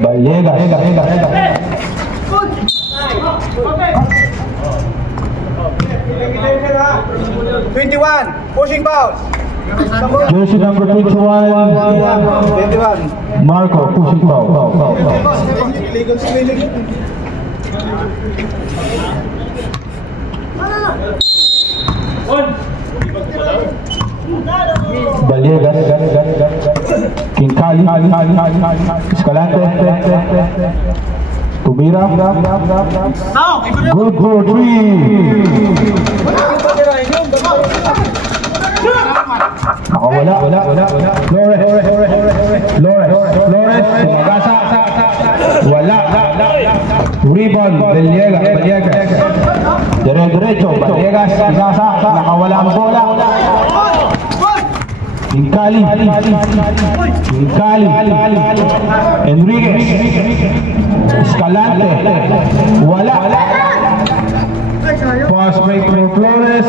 Vallegas. 21, pushing foul. Jersey number 21, 21. Marco, pushing foul. Vallegas, Kinkali, Escalante, Tumira, good goal, 3. Nakawala. Flores, Magasa, wala. Rebound, Vallegas. Derecho, Vallegas, Magasa, nakawala ang bola. Kinkali, Enriquez, Escalante, wala. Pass break for Flores.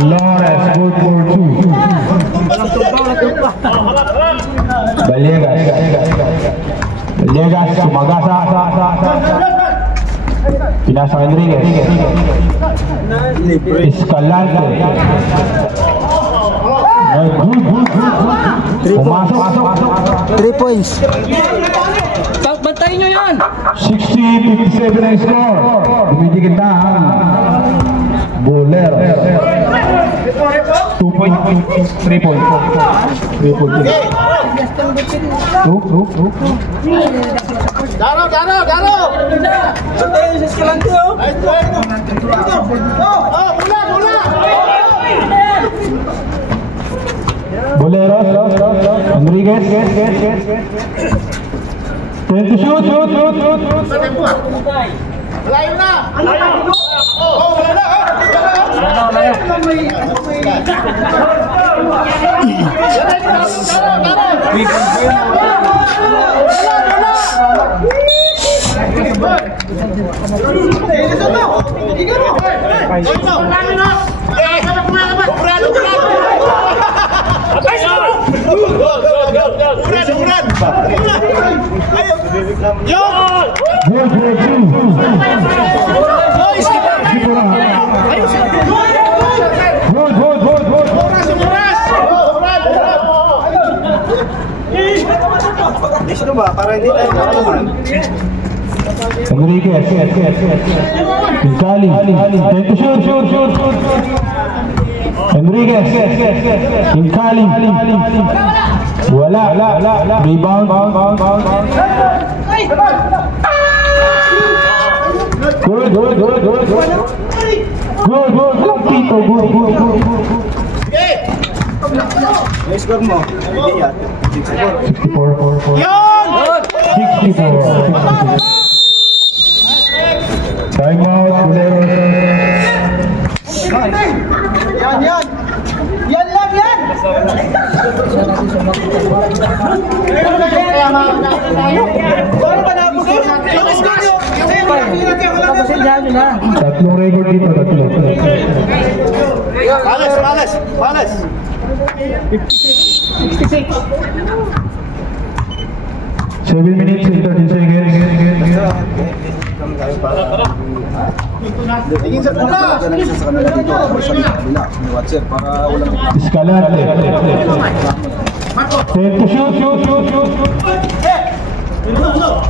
Flores, good for 2. Vallegas, Magasa, pinasa Enriquez, Escalante. Pumasok. 3 points. Bantayin nyo yan! 60-57 ang score. Dumidikit na ang Bolero. 2 point, 3 point. 3 point. 2. Daro! Bantayan sa Escalante oh! Mula! Bolero, Enriquez. 20 shoot. Malayo na! Oh, wala na! Sino ba? Para hindi tayo nakakuhan. Enriquez, Kinkali, 20 shoot. Enriquez, Kinkali, wala. Rebound. Good. Tito, good. May score mo. Hindi yan. 64. Time out, Bolero. Yan lang! Tatlong record dito, tatlo. Palas! 7 minutes and 13 seconds. Tingin sa pula! Escalante. 10 to shoot.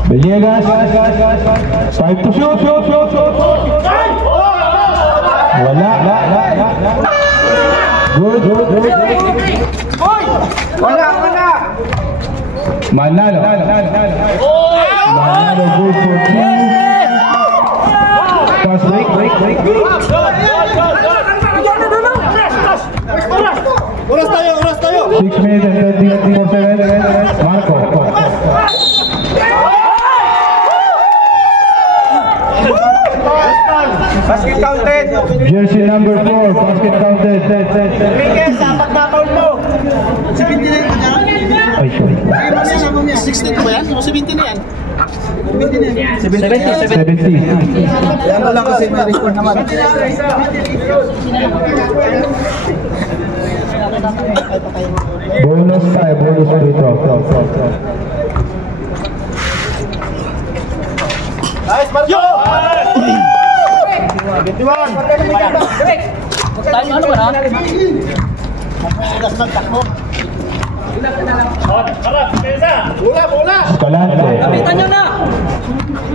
Vallegas. 5 to shoot. Wala. Good. Manalo. Manalo, good for 2. Pass break. 6 minutes and 34 seconds. Marco. Basket counted. Jersey number 4, basket counted. Miguel, dapat na foul mo. 17 na yun. Ay, sorry. 16 ba yan? 17 na yan. 70. Yan ko lang kasi may record naman. Bonus tayo, bonus dito. Nice, Marco! Tayo ano ba na? Bola! Escalante. Kapitan nyo na!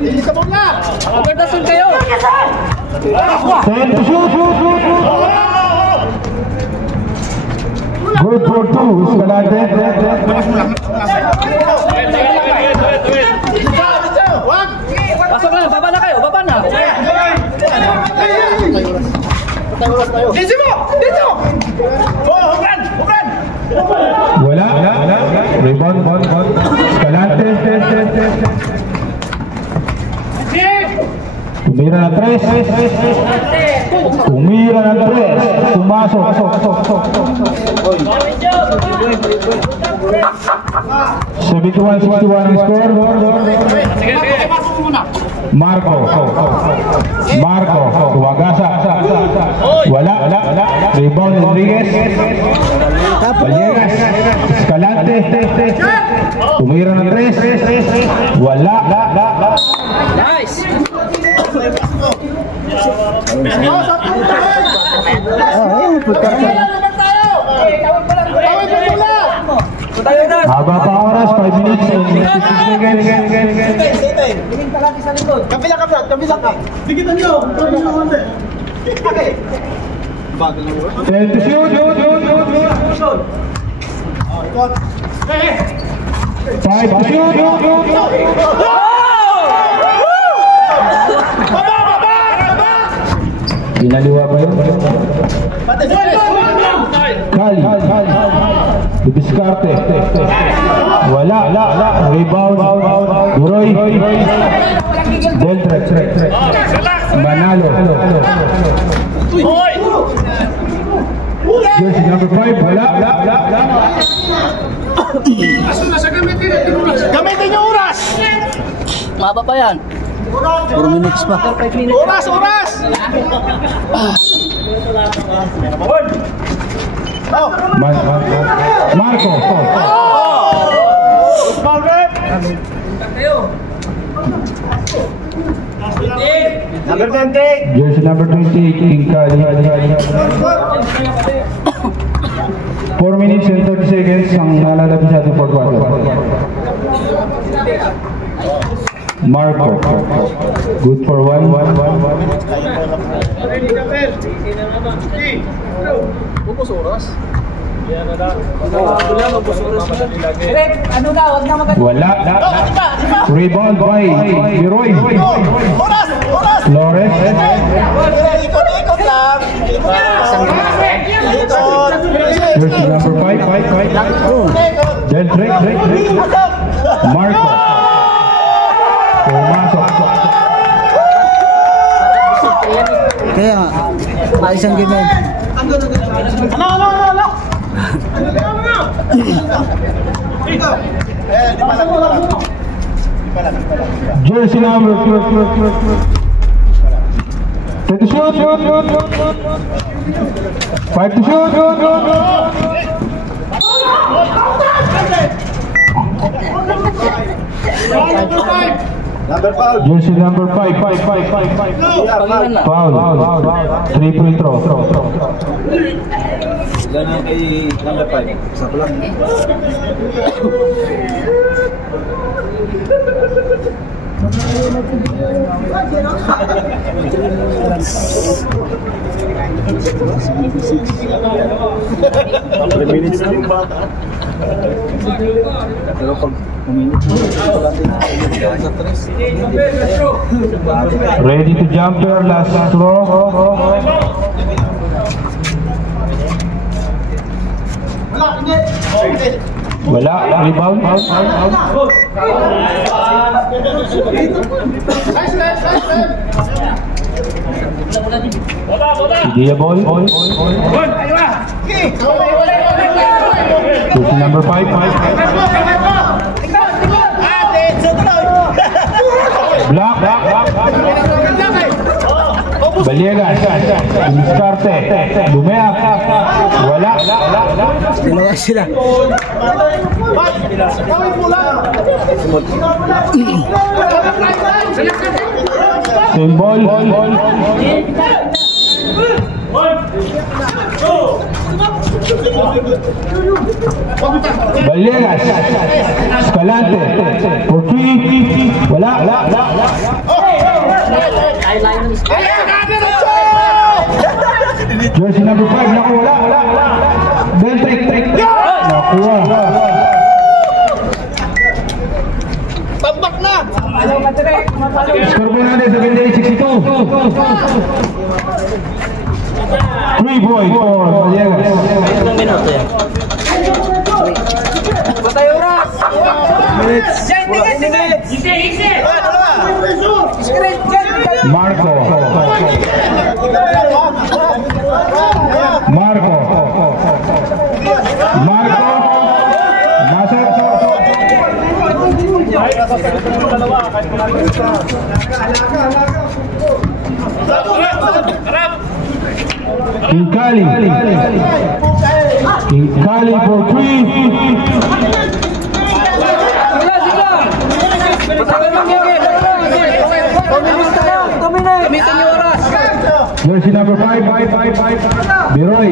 Isa bola! Overtasun kayo! 10 to shoot. Good for 2, Escalante. Wag! Pasok na, baba na kayo, baba na! Dito! Oh, hubran! Wala. Rebound. Escalante. Tumira ng 3. Pumasok. 71-61 ang score. Marco. Tuwagasa. Wala. Rebound Rodriguez. Vallegas. Escalante. Tumira ng 3. Wala. Nice! Haba pa oras, 5 minutes and 56 seconds. Kabila. Dikitan nyo! 10 to shoot. 5 to shoot. Ginaliwa pa yun. Kali. Dibiskarte. Wala. Rebound. Duroy. Deltrek. Manalo. Jersey number 5. Wala. Gamitin nyo oras! Maba pa yan. 4 minutes pa. Oras! Marco. Foul rep! Number 20! Jersey number 28, King Kali. 4 minutes and 30 seconds ang nalalabas sa ating 4 quarter. Marco. Good for 1. Pupos oras? Ano na, wag na maganda. Wala. Rebound by Leroy. Oras! Flores. Ikot lang! Jersey number 5. Deltrek. Marco. Pumasok. Kaya nga, ayos ang game yan. Ano? Jersey number 10 to shoot. 5 to shoot. Number 5! Jersey number 5. Foul. 3 free throw. Ganun kay number 5. Isa pa lang. minutes na yung bata. Pero pag uminit mo, Ready to jumper, last throw. Wala, rebound. Idea ball. Jersey number 5. Block. Baliegas. Diskarte. Lumeak. Wala. dalawa sila. Same ball. Baliegas. Escalante. For 3. Wala. Jersey number 5. Naku, wala. Bell trick. Nakuha. Tambak na! Score po natin 78-62. 3 points for Baliegas. Ilang minuto yan? Patay oras! Marco. Nasa. Kinkali for 3. Jersey number 5. Biroy.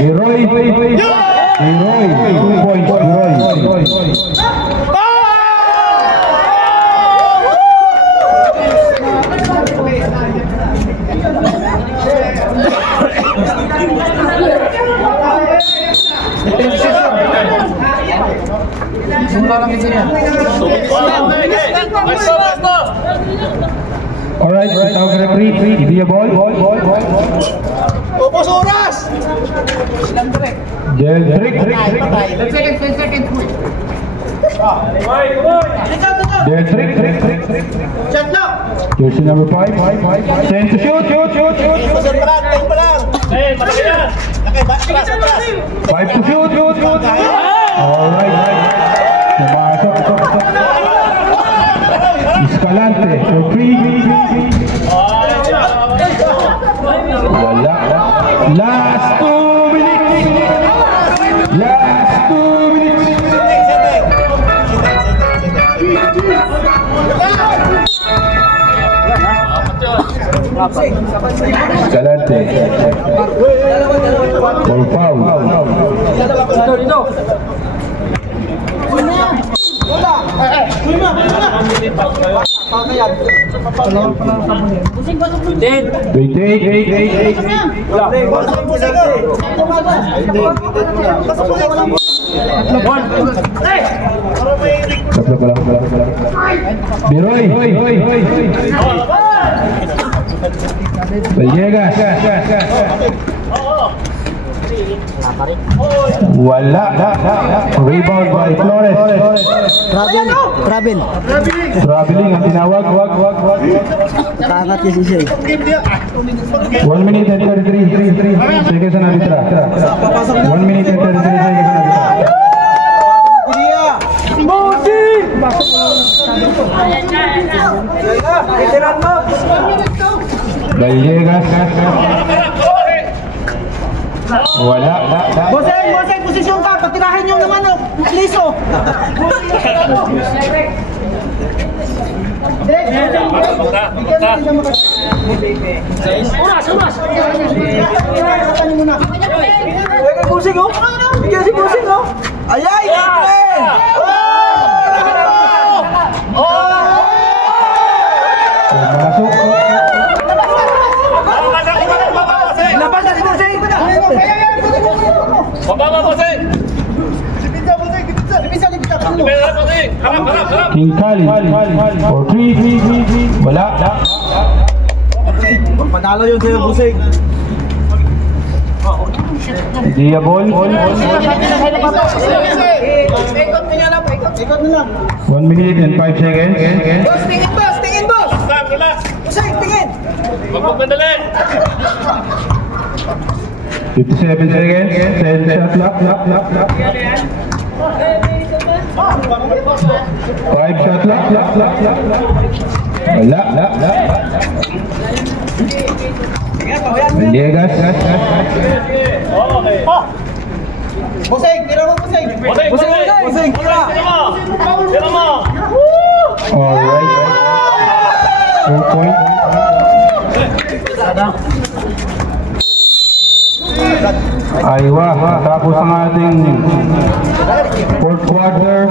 2 points. Biroy. Alright, tawag ka referee. Idea ball. Upos oras! Del trick. 10 seconds. Del trick. Shot na! Jersey number 5. Send to shoot. Pasal pa lang. Malaki yan! Atras. 5 to shoot. Alright. Pumasok. Escalante for 3. Wala. Last 2 minutes. Escalante for foul. Biroy. Baliegas. Wala. Rebound by Flores. Traveling ang tinawag. Tangat kasi siya eh. 1 minute and 33 seconds na natira. 1 minute and 33 seconds na natira. Baliegas. Wala. Boseng, posisyon ka. Patirahin yung naman, liso. Busing, oh. Bigyan si Busing, oh. Ayay! King Khalid for 3. Wala. Panalo yun sa'yo, Busing. Dia ball. 1 minute and 5 seconds. Boss, tingin boss! Relax! Busay, tingin! Huwag magmadali! 57 seconds. 10 shot clock. 5 shot clock. Wala. Villegas. Busing, tira mo, Busing. Busing, tira. Tira mo! Alright. 4 point. Aywa, tapos ang ating fourth quarter.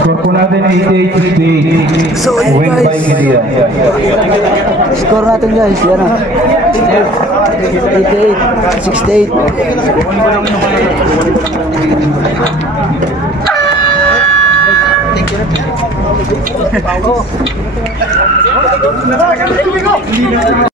Score po natin 88-68. So, ayun, Win by guys. Media. Score natin guys, yan na. 88, 68.